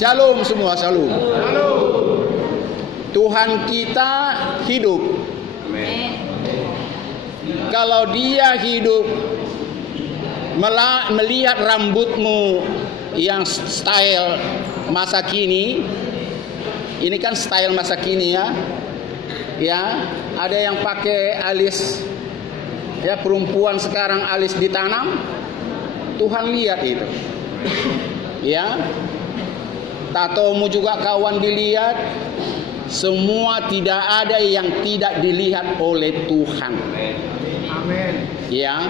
Shalom semua, shalom. Tuhan kita hidup. Kalau Dia hidup, melihat rambutmu yang style masa kini, ini kan style masa kini ya. Ya, ada yang pakai alis, ya perempuan sekarang alis ditanam. Tuhan lihat itu. Ya, tatomu juga kawan dilihat. Semua tidak ada yang tidak dilihat oleh Tuhan. Amin. Ya.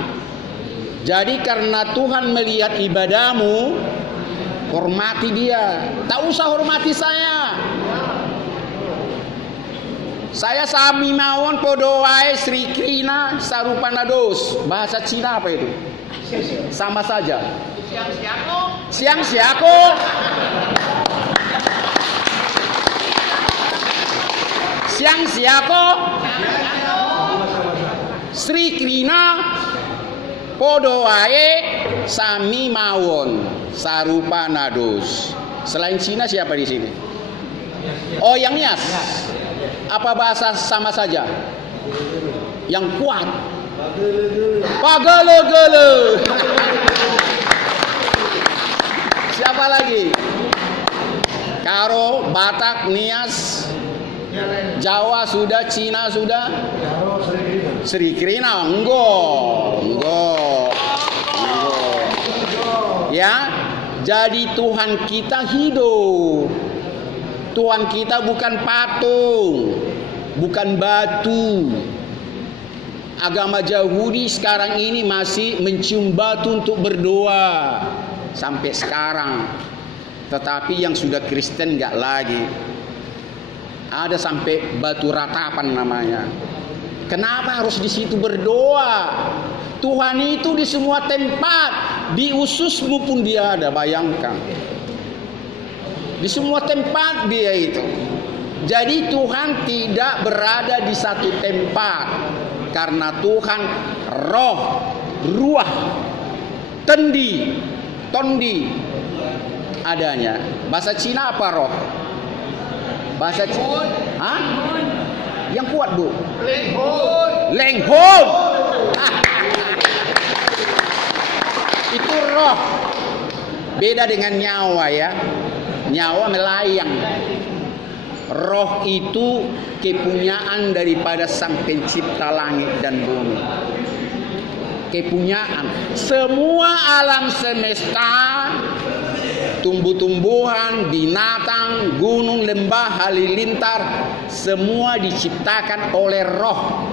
Jadi karena Tuhan melihat ibadahmu, hormati Dia. Tak usah hormati saya. Saya sami mawon podo wae Sri Krina Sarupanados. Bahasa Cina apa itu? Sama saja. Siang siako. Siang siako. Sri Krina podo wae sami mawon Sarupanados. Selain Cina siapa di sini? Oh, yang Nias. Apa bahasa sama saja? Yang kuat. Pagele-gele. Siapa lagi? Karo, Batak, Nias, Jawa sudah, Cina sudah. Sri Krina enggak. Ya, jadi Tuhan kita hidup. Tuhan kita bukan patung, bukan batu. Agama Yahudi sekarang ini masih mencium batu untuk berdoa sampai sekarang. Tetapi yang sudah Kristen enggak lagi. Ada sampai batu ratapan namanya. Kenapa harus di situ berdoa? Tuhan itu di semua tempat, di ususmu pun Dia ada, bayangkan. Di semua tempat Dia itu. Jadi Tuhan tidak berada di satu tempat. Karena Tuhan roh, ruah, tondi adanya. Bahasa Cina apa roh? Bahasa Cina? Hah? Yang kuat, Bu. Lenghon. Itu roh. Beda dengan nyawa ya. Nyawa melayang. Roh itu kepunyaan daripada Sang Pencipta langit dan bumi. Kepunyaan. Semua alam semesta, tumbuh-tumbuhan, binatang, gunung, lembah, halilintar, semua diciptakan oleh roh.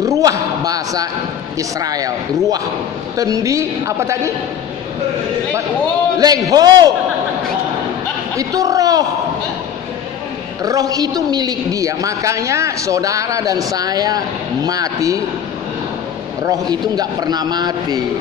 Ruah bahasa Israel. Ruah. Tendi apa tadi? Lengho. Itu roh. Roh itu milik Dia. Makanya saudara dan saya mati, roh itu nggak pernah mati.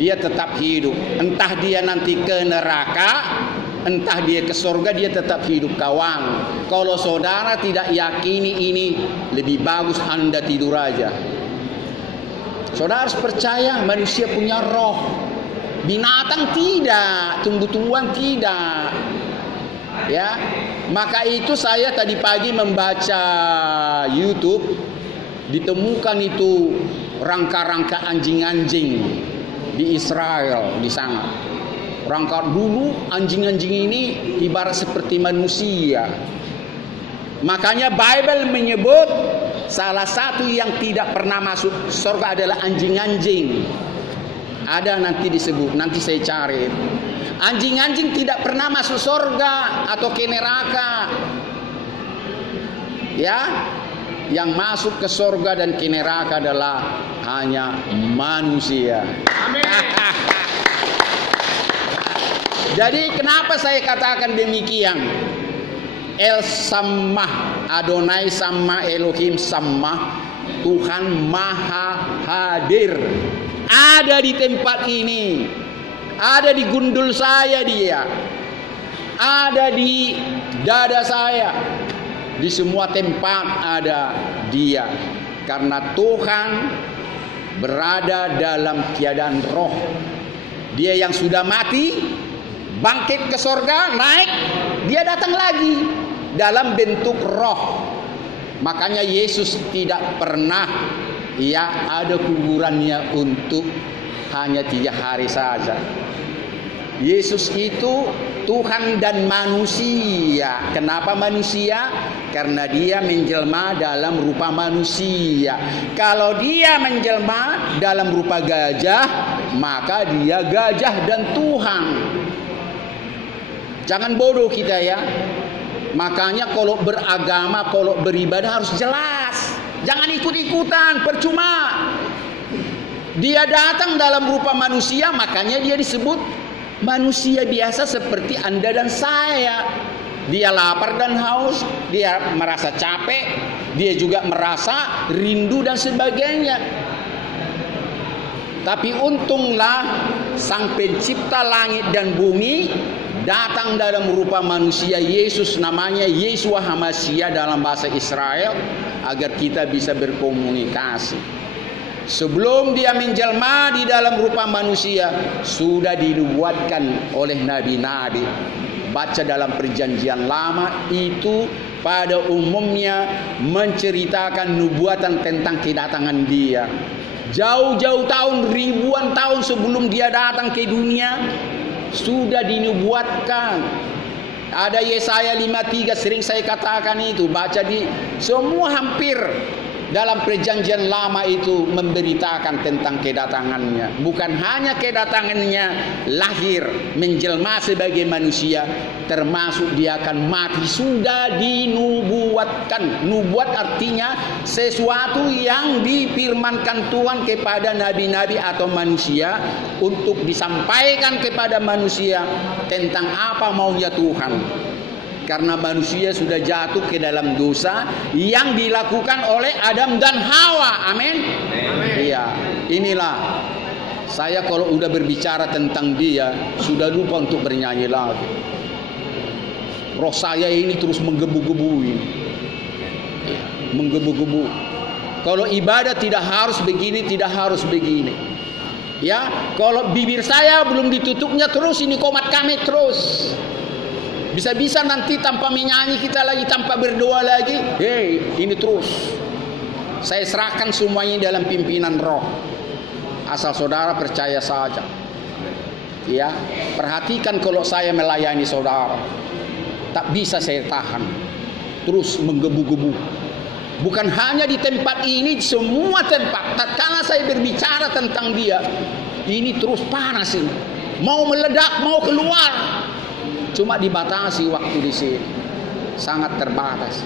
Dia tetap hidup. Entah dia nanti ke neraka, entah dia ke surga, dia tetap hidup kawan. Kalau saudara tidak yakini ini, lebih bagus Anda tidur aja. Saudara harus percaya manusia punya roh. Binatang tidak, tumbuh-tumbuhan tidak. Ya, maka itu saya tadi pagi membaca YouTube, ditemukan itu rangka-rangka anjing-anjing di Israel di sana. Rangka dulu anjing-anjing ini ibarat seperti manusia. Makanya Bible menyebut salah satu yang tidak pernah masuk surga adalah anjing-anjing. Ada nanti disebut, nanti saya cari. Anjing-anjing tidak pernah masuk surga atau ke neraka. Ya, yang masuk ke surga dan ke neraka adalah hanya manusia. Amin. Jadi kenapa saya katakan demikian? El Sammah, Adonai sama Elohim sama, Tuhan Maha Hadir. Ada di tempat ini. Ada di gundul saya Dia. Ada di dada saya. Di semua tempat ada Dia. Karena Tuhan berada dalam keadaan roh. Dia yang sudah mati bangkit ke sorga, naik, dia datang lagi dalam bentuk roh. Makanya Yesus tidak pernah ada kuburannya untuk hanya 3 hari saja. Yesus itu Tuhan dan manusia. Kenapa manusia? Karena dia menjelma dalam rupa manusia. Kalau dia menjelma dalam rupa gajah, maka dia gajah dan Tuhan. Jangan bodoh kita ya. Makanya kalau beragama, kalau beribadah harus jelas. Jangan ikut-ikutan, percuma. Dia datang dalam rupa manusia, makanya dia disebut manusia biasa seperti Anda dan saya. Dia lapar dan haus, dia merasa capek, dia juga merasa rindu dan sebagainya. Tapi untunglah Sang Pencipta langit dan bumi datang dalam rupa manusia. Yesus namanya Yeshua HaMashiach dalam bahasa Israel, agar kita bisa berkomunikasi. Sebelum dia menjelma di dalam rupa manusia, sudah dinubuatkan oleh nabi-nabi. Baca dalam perjanjian lama, itu pada umumnya menceritakan nubuatan tentang kedatangan dia. Jauh-jauh tahun, ribuan tahun sebelum dia datang ke dunia, sudah dinubuatkan. Ada Yesaya 53, sering saya katakan itu, baca di semua hampir dalam perjanjian lama itu memberitakan tentang kedatangannya. Bukan hanya kedatangannya lahir, menjelma sebagai manusia, termasuk dia akan mati, sudah dinubuatkan. Nubuat artinya sesuatu yang difirmankan Tuhan kepada nabi-nabi atau manusia untuk disampaikan kepada manusia tentang apa maunya Tuhan. Karena manusia sudah jatuh ke dalam dosa yang dilakukan oleh Adam dan Hawa. Amin. Iya, inilah saya kalau udah berbicara tentang dia sudah lupa untuk bernyanyi lagi. Roh saya ini terus menggebu-gebu ini. Menggebu-gebu. Kalau ibadah tidak harus begini, tidak harus begini. Ya, kalau bibir saya belum ditutupnya terus ini komat kami terus. Bisa-bisa nanti tanpa menyanyi kita lagi, tanpa berdoa lagi. Hei, ini terus. Saya serahkan semuanya dalam pimpinan roh. Asal saudara percaya saja. Ya, perhatikan kalau saya melayani saudara. Tak bisa saya tahan. Terus menggebu-gebu. Bukan hanya di tempat ini, semua tempat. Tatkala saya berbicara tentang dia, ini terus panas ini. Mau meledak, mau keluar. Cuma dibatasi waktu di sini, sangat terbatas.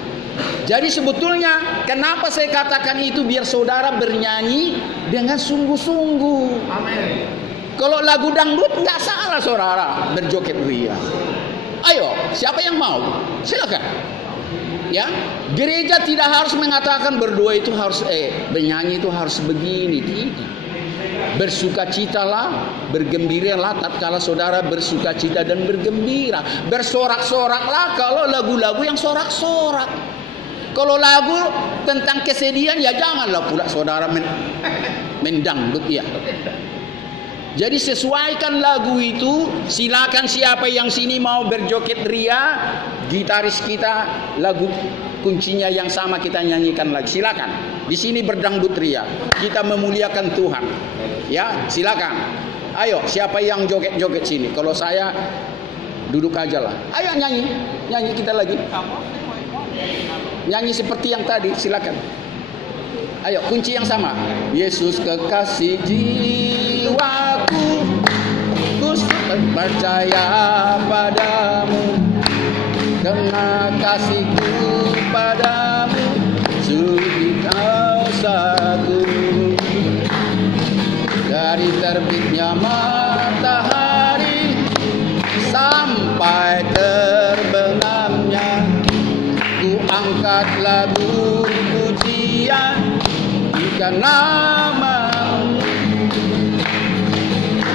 Jadi sebetulnya kenapa saya katakan itu, biar saudara bernyanyi dengan sungguh-sungguh. Amin. Kalau lagu dangdut nggak salah saudara berjoget ria. Ayo, siapa yang mau? Silakan. Ya, gereja tidak harus mengatakan berdoa itu harus bernyanyi itu harus begini, tidak. Bersukacitalah, bergembiralah tatkala saudara bersukacita dan bergembira. Bersorak-soraklah kalau lagu-lagu yang sorak-sorak. Kalau lagu tentang kesedihan ya janganlah pula saudara mendangdut ya. Jadi sesuaikan lagu itu. Silakan siapa yang sini mau berjoget ria, gitaris kita lagu kuncinya yang sama kita nyanyikan lagi. Silakan. Di sini berdangdut ria. Kita memuliakan Tuhan. Ya, silakan. Ayo, siapa yang joget-joget sini? Kalau saya duduk aja lah. Ayo nyanyi, nyanyi kita lagi. Nyanyi seperti yang tadi, silakan. Ayo, kunci yang sama. Yesus kekasih jiwaku, ku percaya padamu, karena kasihku padamu sudi kuasaku. Dari terbitnya matahari sampai terbenamnya, ku angkat lagu pujian jika namamu.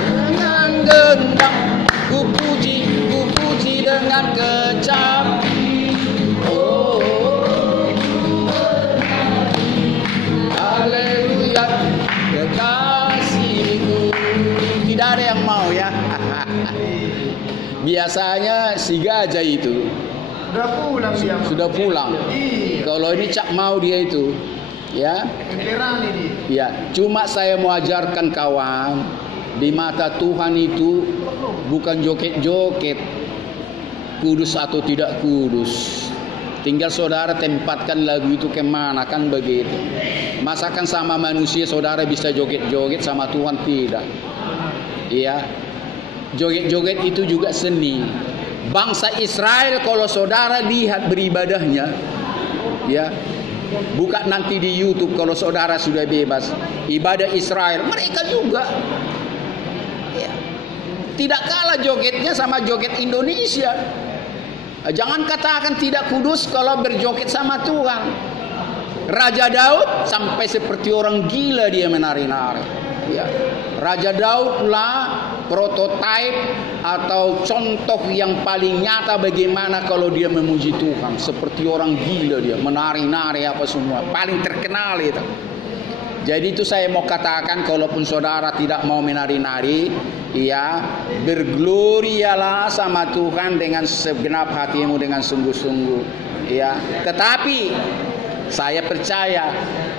Dengan gendang ku puji dengan kecap. Oh, haleluya, kekasihku. Tidak ada yang mau ya. Biasanya si gajah itu Sudah pulang dia. sudah pulang. Iya. Kalau ini cak mau dia itu, ya. Veteran ini. Ya, cuma saya mau ajarkan kawan, di mata Tuhan itu bukan joget-joget, kudus atau tidak kudus. Tinggal saudara tempatkan lagu itu kemana, kan begitu. Masakan sama manusia saudara bisa joget-joget, sama Tuhan tidak. Iya, joget-joget itu juga seni. Bangsa Israel kalau saudara lihat beribadahnya, ya, buka nanti di YouTube kalau saudara sudah bebas. Ibadah Israel, mereka juga, ya, tidak kalah jogetnya sama joget Indonesia. Jangan katakan tidak kudus kalau berjoget sama Tuhan. Raja Daud sampai seperti orang gila dia menari-nari. Ya. Raja Daud lah prototipe atau contoh yang paling nyata bagaimana kalau dia memuji Tuhan. Seperti orang gila dia menari-nari apa semua. Paling terkenal itu. Jadi itu saya mau katakan, kalaupun saudara tidak mau menari-nari, ya, berglorialah sama Tuhan dengan segenap hatimu, dengan sungguh-sungguh, ya. Tetapi saya percaya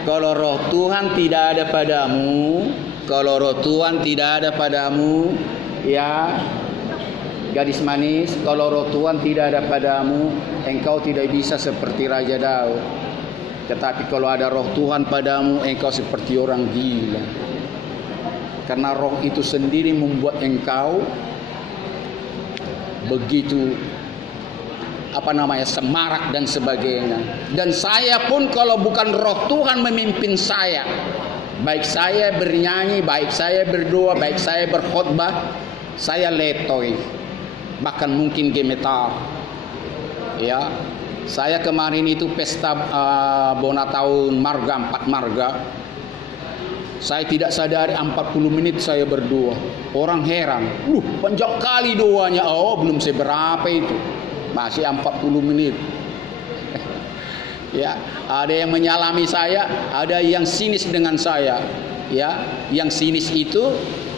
kalau roh Tuhan tidak ada padamu, kalau roh Tuhan tidak ada padamu, ya, gadis manis, kalau roh Tuhan tidak ada padamu, engkau tidak bisa seperti Raja Daud. Tetapi kalau ada roh Tuhan padamu, engkau seperti orang gila. Karena roh itu sendiri membuat engkau begitu semarak dan sebagainya. Dan saya pun kalau bukan roh Tuhan memimpin saya, baik saya bernyanyi, baik saya berdoa, baik saya berkhotbah, saya letoy, bahkan mungkin gemetar. Ya, saya kemarin itu pesta bona tahun marga 4 marga. Saya tidak sadari 40 menit saya berdoa. Orang heran, panjang kali doanya. Oh, belum seberapa itu, masih 40 menit. Ya, ada yang menyalami saya, ada yang sinis dengan saya. Ya, yang sinis itu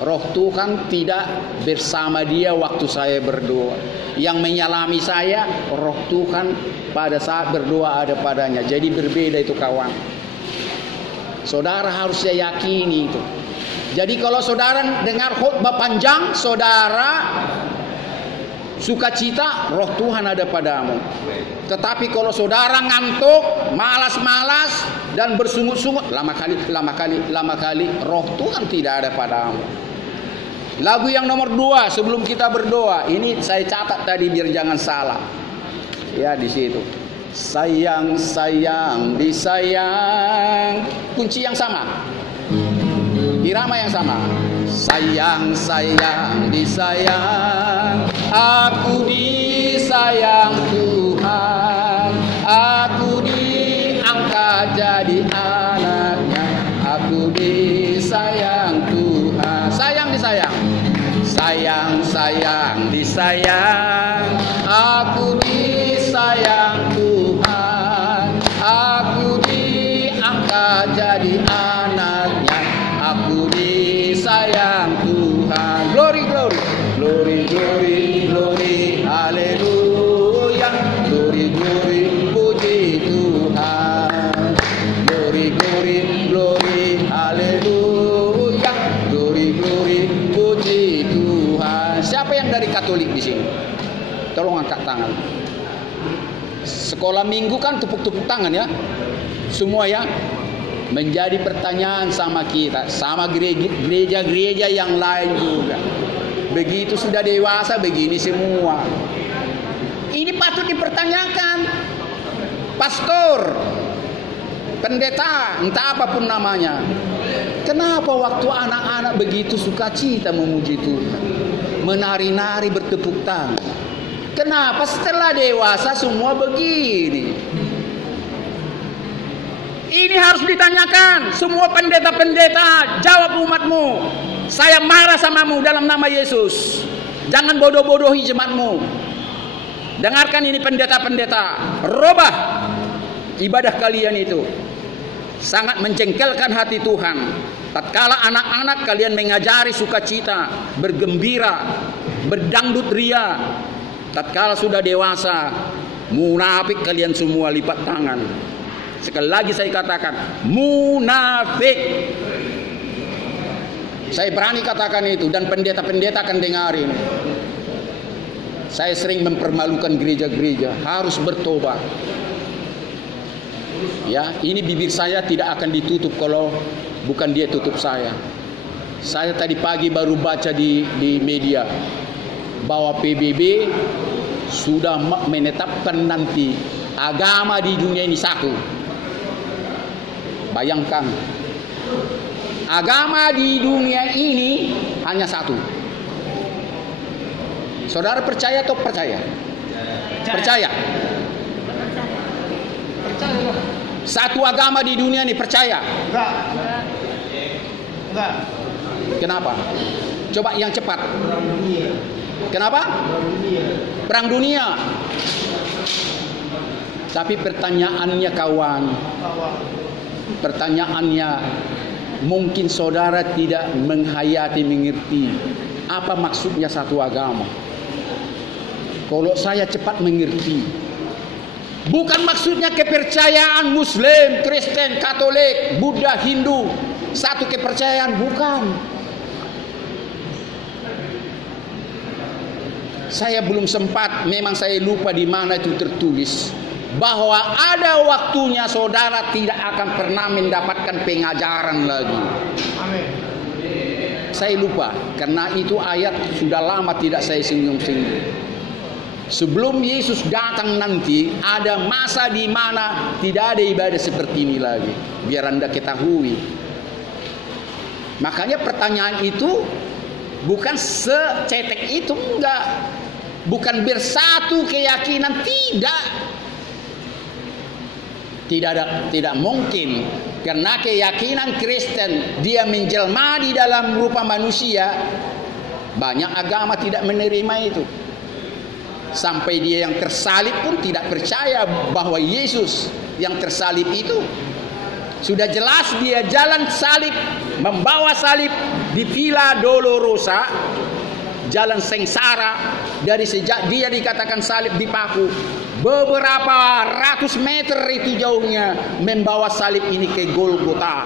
roh Tuhan tidak bersama dia waktu saya berdoa. Yang menyalami saya, roh Tuhan pada saat berdoa ada padanya. Jadi berbeda itu kawan. Saudara harus yakini itu. Jadi kalau saudara dengar khotbah panjang, saudara sukacita, roh Tuhan ada padamu. Tetapi kalau saudara ngantuk, malas-malas dan bersungut-sungut, lama kali roh Tuhan tidak ada padamu. Lagu yang nomor 2 sebelum kita berdoa, ini saya catat tadi biar jangan salah. Ya, di situ. Sayang, sayang, disayang. Kunci yang sama. Irama yang sama. Sayang, sayang, disayang. Aku disayang Tuhan. Aku diangkat jadi anaknya. Aku disayang Tuhan. Sayang, disayang. Sayang, sayang, disayang. Aku disayang Tuhan. Aku diangkat jadi anaknya. Aku disayang Tuhan. Glory, glory, glory, glory, glory, haleluya. Glory, glory, puji Tuhan. Glory, glory, glory, haleluya. Glory, glory, puji Tuhan. Siapa yang dari Katolik di sini? Tolong angkat tangan. Sekolah minggu kan tepuk-tepuk tangan ya. Semua ya. Menjadi pertanyaan sama kita, sama gereja-gereja yang lain juga. Begitu sudah dewasa begini semua. Ini patut dipertanyakan. Pastor, pendeta, entah apapun namanya. Kenapa waktu anak-anak begitu sukacita memuji Tuhan, menari-nari bertepuk tangan? Kenapa setelah dewasa semua begini? Ini harus ditanyakan. Semua pendeta-pendeta, jawab umatmu. Saya marah samamu dalam nama Yesus. Jangan bodoh-bodohi jemaatmu. Dengarkan ini pendeta-pendeta. Robah ibadah kalian itu. Sangat menjengkelkan hati Tuhan. Tatkala anak-anak kalian mengajari sukacita, bergembira, berdangdut ria. Tatkala sudah dewasa, munafik kalian semua, lipat tangan. Sekali lagi saya katakan, munafik. Saya berani katakan itu, dan pendeta-pendeta akan dengarin. Saya sering mempermalukan gereja-gereja, harus bertobat. Ya, ini bibir saya tidak akan ditutup kalau bukan dia tutup saya. Saya tadi pagi baru baca di media bahwa PBB sudah menetapkan nanti agama di dunia ini satu. Bayangkan, agama di dunia ini hanya satu. Saudara percaya atau percaya? Percaya. Satu agama di dunia ini, percaya? Enggak. Kenapa? Coba yang cepat. Kenapa? Perang dunia. Tapi pertanyaannya kawan, pertanyaannya mungkin saudara tidak menghayati, mengerti apa maksudnya satu agama. Kalau saya cepat mengerti, bukan maksudnya kepercayaan Muslim, Kristen, Katolik, Buddha, Hindu, satu kepercayaan, bukan. Saya belum sempat, memang saya lupa di mana itu tertulis, bahwa ada waktunya saudara tidak akan pernah mendapatkan pengajaran lagi. Amin. Saya lupa, karena itu ayat sudah lama tidak saya singgung-singgung. Sebelum Yesus datang nanti, ada masa di mana tidak ada ibadah seperti ini lagi. Biar Anda ketahui. Makanya pertanyaan itu bukan secetek itu, enggak. Bukan bersatu keyakinan, tidak. Tidak mungkin. Karena keyakinan Kristen dia menjelma di dalam rupa manusia. Banyak agama tidak menerima itu. Sampai dia yang tersalib pun tidak percaya bahwa Yesus yang tersalib itu. Sudah jelas dia jalan salib, membawa salib di Via Dolorosa, jalan sengsara. Dari sejak dia dikatakan salib dipaku, beberapa ratus meter itu jauhnya, membawa salib ini ke Golgota,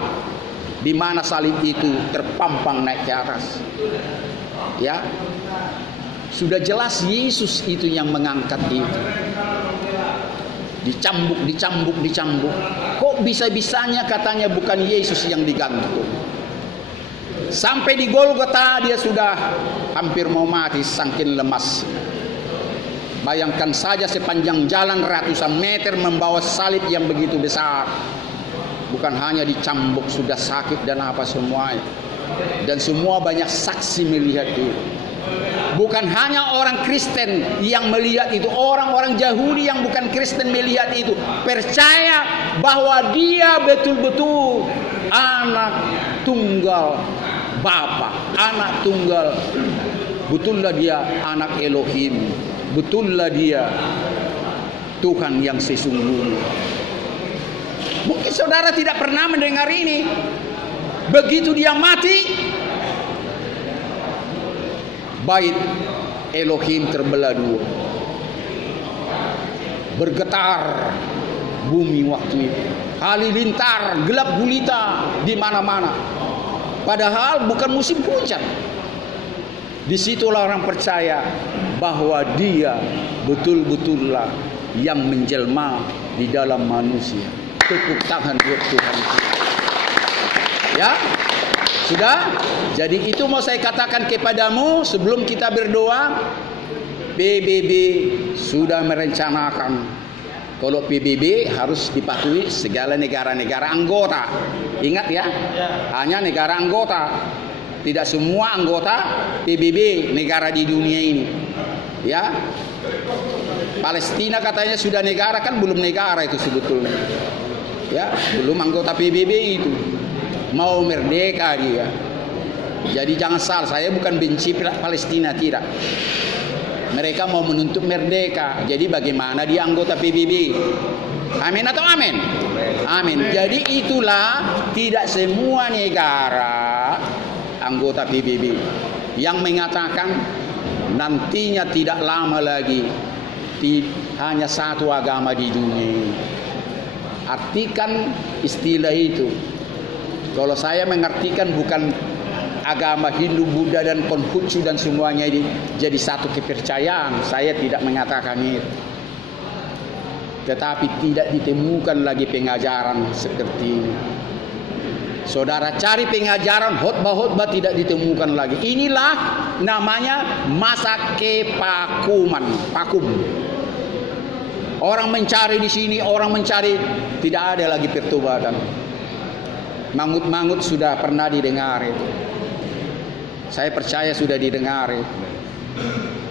di mana salib itu terpampang naik ke atas. Ya, sudah jelas Yesus itu yang mengangkat itu. Dicambuk. Kok bisa-bisanya katanya bukan Yesus yang digantung. Sampai di Golgota dia sudah hampir mau mati saking lemas. Bayangkan saja sepanjang jalan ratusan meter membawa salib yang begitu besar. Bukan hanya dicambuk, sudah sakit dan apa semuanya. Dan semua banyak saksi melihat itu. Bukan hanya orang Kristen yang melihat itu, orang-orang Yahudi yang bukan Kristen melihat itu, percaya bahwa dia betul-betul anak tunggal Bapa, anak tunggal. Betullah dia anak Elohim, betullah dia Tuhan yang sesungguhnya. Mungkin saudara tidak pernah mendengar ini. Begitu dia mati, bait Elohim terbelah dua. Bergetar bumi waktu itu. Halilintar, gelap gulita di mana-mana. Padahal bukan musim hujan. Disitulah orang percaya bahwa dia betul-betullah yang menjelma di dalam manusia. Tepuk tangan buat Tuhan. Ya, sudah. Jadi itu mau saya katakan kepadamu sebelum kita berdoa. PBB sudah merencanakan. Kalau PBB harus dipatuhi segala negara-negara anggota. Ingat ya, hanya negara anggota. Tidak semua anggota PBB negara di dunia ini. Ya, Palestina katanya sudah negara, kan belum negara itu sebetulnya. Ya, belum anggota PBB itu. Mau merdeka dia. Jadi jangan salah, saya bukan benci Palestina, tidak. Mereka mau menuntut merdeka. Jadi bagaimana dia anggota PBB? Amin atau amin? Amin. Jadi itulah tidak semua negara anggota PBB yang mengatakan nantinya tidak lama lagi hanya satu agama di dunia. Artikan istilah itu. Kalau saya mengartikan bukan agama Hindu, Buddha dan Konfutsi dan semuanya ini jadi satu kepercayaan, saya tidak mengatakan itu. Tetapi tidak ditemukan lagi pengajaran seperti ini. Saudara cari pengajaran khotbah-khotbah tidak ditemukan lagi. Inilah namanya masa kepakuman, pakum. Orang mencari di sini, orang mencari, tidak ada lagi pertobatan. Mangut-mangut sudah pernah didengar itu. Saya percaya sudah didengar itu.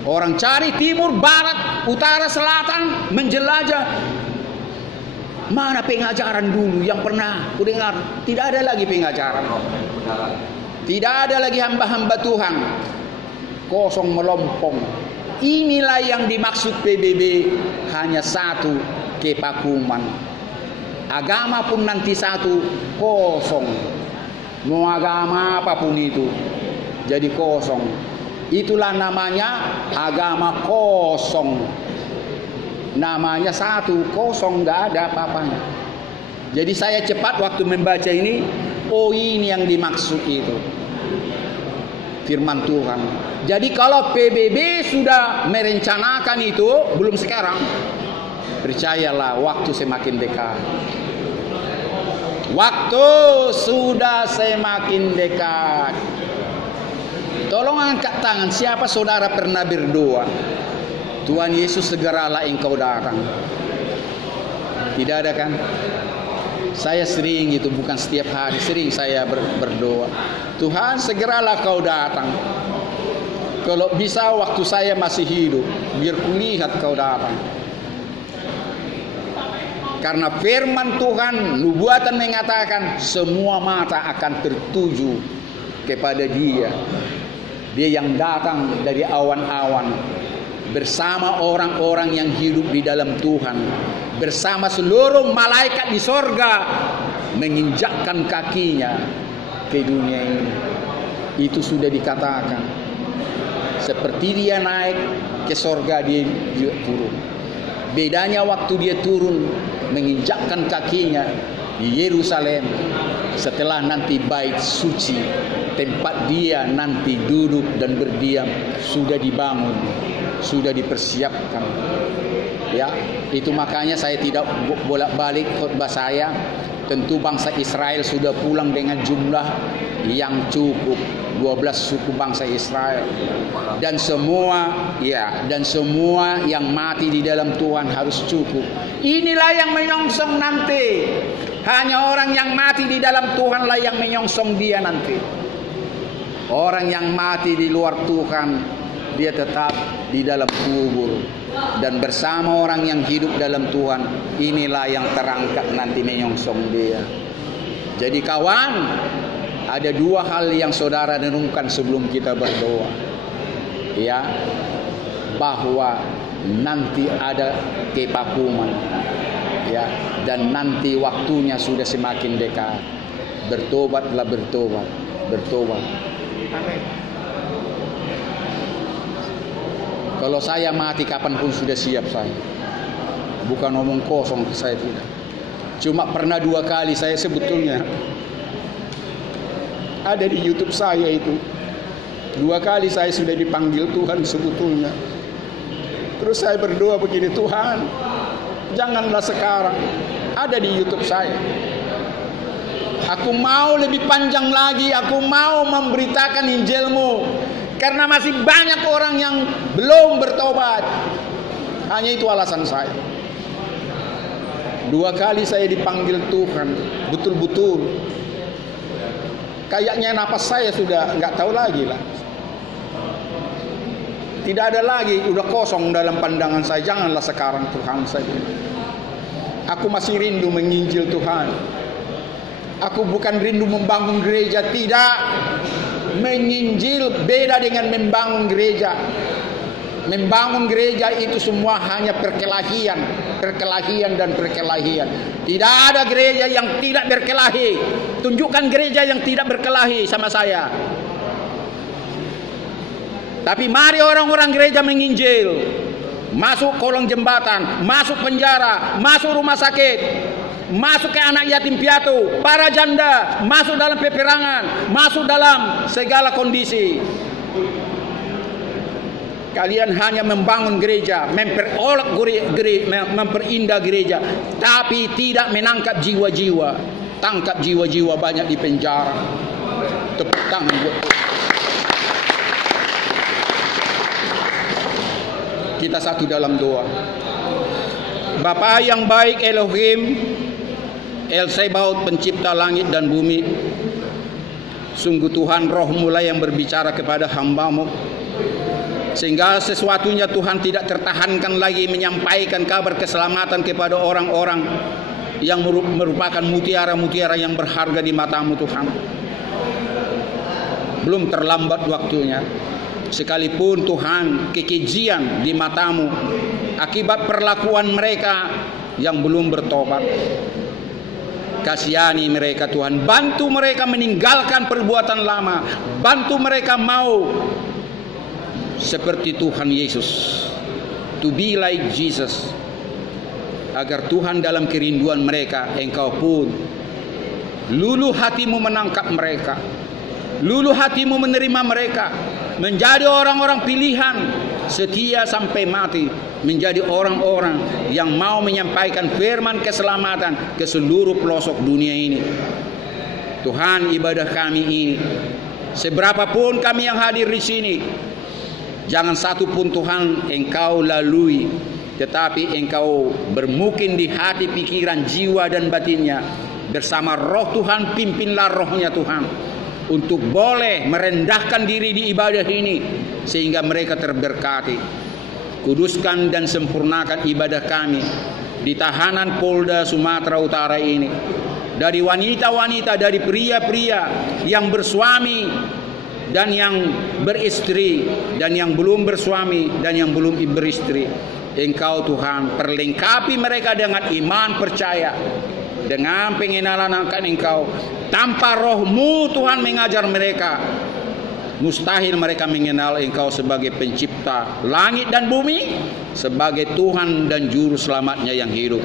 Orang cari timur, barat, utara, selatan, menjelajah. Mana pengajaran dulu yang pernah ku dengar? Tidak ada lagi pengajaran. Tidak ada lagi hamba-hamba Tuhan. Kosong melompong. Inilah yang dimaksud PBB, hanya satu kepakuman. Agama pun nanti satu, kosong. Mau agama apapun itu jadi kosong. Itulah namanya agama kosong. Namanya satu, kosong, nggak ada apa-apanya. Jadi saya cepat waktu membaca ini, oh ini yang dimaksud itu. Firman Tuhan. Jadi kalau PBB sudah merencanakan itu, belum sekarang, percayalah waktu semakin dekat. Waktu sudah semakin dekat. Tolong angkat tangan, siapa saudara pernah berdoa? Tuhan Yesus segeralah engkau datang. Tidak ada kan? Saya sering itu, bukan setiap hari, sering saya berdoa. Tuhan segeralah kau datang. Kalau bisa waktu saya masih hidup, biar kulihat kau datang. Karena firman Tuhan, nubuatan mengatakan semua mata akan tertuju kepada Dia. Dia yang datang dari awan-awan. Bersama orang-orang yang hidup di dalam Tuhan, bersama seluruh malaikat di sorga, menginjakkan kakinya ke dunia ini. Itu sudah dikatakan. Seperti dia naik ke sorga, dia juga turun. Bedanya waktu dia turun, menginjakkan kakinya di Yerusalem, setelah nanti bait suci, tempat dia nanti duduk dan berdiam, sudah dibangun, sudah dipersiapkan. Ya, itu makanya saya tidak bolak-balik khotbah saya. Tentu bangsa Israel sudah pulang dengan jumlah yang cukup, 12 suku bangsa Israel. Dan semua yang mati di dalam Tuhan harus cukup. Inilah yang menyongsong nanti. Hanya orang yang mati di dalam Tuhanlah yang menyongsong dia nanti. Orang yang mati di luar Tuhan, dia tetap di dalam kubur. Dan bersama orang yang hidup dalam Tuhan, inilah yang terangkat nanti menyongsong dia. Jadi kawan, ada dua hal yang saudara renungkan sebelum kita berdoa. Ya, bahwa nanti ada kepakuman. Ya, dan nanti waktunya sudah semakin dekat. Bertobatlah, bertobat. Amin. Kalau saya mati kapanpun sudah siap saya. Bukan ngomong kosong, saya tidak. Cuma pernah 2 kali saya sebetulnya ada di YouTube saya itu. 2 kali saya sudah dipanggil Tuhan sebetulnya. Terus saya berdoa begini, Tuhan, janganlah sekarang. Ada di YouTube saya. Aku mau lebih panjang lagi, aku mau memberitakan Injil-Mu. Karena masih banyak orang yang belum bertobat. Hanya itu alasan saya. 2 kali saya dipanggil Tuhan, betul-betul. Kayaknya napas saya sudah nggak tahu lagi lah. Tidak ada lagi, udah kosong dalam pandangan saya. Janganlah sekarang Tuhan saya. Aku masih rindu menginjil Tuhan. Aku bukan rindu membangun gereja, tidak. Menginjil beda dengan membangun gereja. Membangun gereja itu semua hanya perkelahian dan perkelahian. Tidak ada gereja yang tidak berkelahi. Tunjukkan gereja yang tidak berkelahi sama saya. Tapi mari orang-orang gereja menginjil, masuk kolong jembatan, masuk penjara, masuk rumah sakit, masuk ke anak yatim piatu, para janda, masuk dalam peperangan, masuk dalam segala kondisi. Kalian hanya membangun gereja, memperindah gereja, tapi tidak menangkap jiwa-jiwa. Tangkap jiwa-jiwa banyak di penjara. Tepuk tangan buat kita satu dalam doa. Bapa yang baik Elohim, El Sebaot, pencipta langit dan bumi, sungguh Tuhan, roh-Mu lah yang berbicara kepada hamba-Mu, sehingga sesuatunya Tuhan tidak tertahankan lagi menyampaikan kabar keselamatan kepada orang-orang yang merupakan mutiara-mutiara yang berharga di mata-Mu Tuhan. Belum terlambat waktunya. Sekalipun Tuhan kekejian di mata-Mu akibat perlakuan mereka yang belum bertobat, kasihani mereka Tuhan, bantu mereka meninggalkan perbuatan lama, bantu mereka mau seperti Tuhan Yesus, to be like Jesus, agar Tuhan dalam kerinduan mereka Engkau pun luluh hati-Mu menangkap mereka, luluh hati-Mu menerima mereka, menjadi orang-orang pilihan setia sampai mati, menjadi orang-orang yang mau menyampaikan firman keselamatan ke seluruh pelosok dunia ini. Tuhan, ibadah kami ini, seberapapun kami yang hadir di sini, jangan satu pun Tuhan Engkau lalui, tetapi Engkau bermukim di hati, pikiran, jiwa dan batinnya. Bersama roh Tuhan, pimpinlah rohnya Tuhan, untuk boleh merendahkan diri di ibadah ini, sehingga mereka terberkati. Kuduskan dan sempurnakan ibadah kami di tahanan Polda Sumatera Utara ini, dari wanita-wanita, dari pria-pria yang bersuami dan yang beristri, dan yang belum bersuami dan yang belum beristri. Engkau Tuhan perlengkapi mereka dengan iman percaya, dengan pengenalan akan Engkau. Tanpa roh-Mu Tuhan mengajar mereka, mustahil mereka mengenal Engkau sebagai pencipta langit dan bumi, sebagai Tuhan dan Juru Selamatnya yang hidup.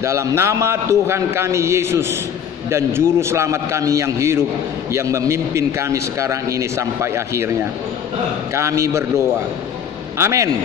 Dalam nama Tuhan kami Yesus dan Juru Selamat kami yang hidup, yang memimpin kami sekarang ini sampai akhirnya, kami berdoa. Amin.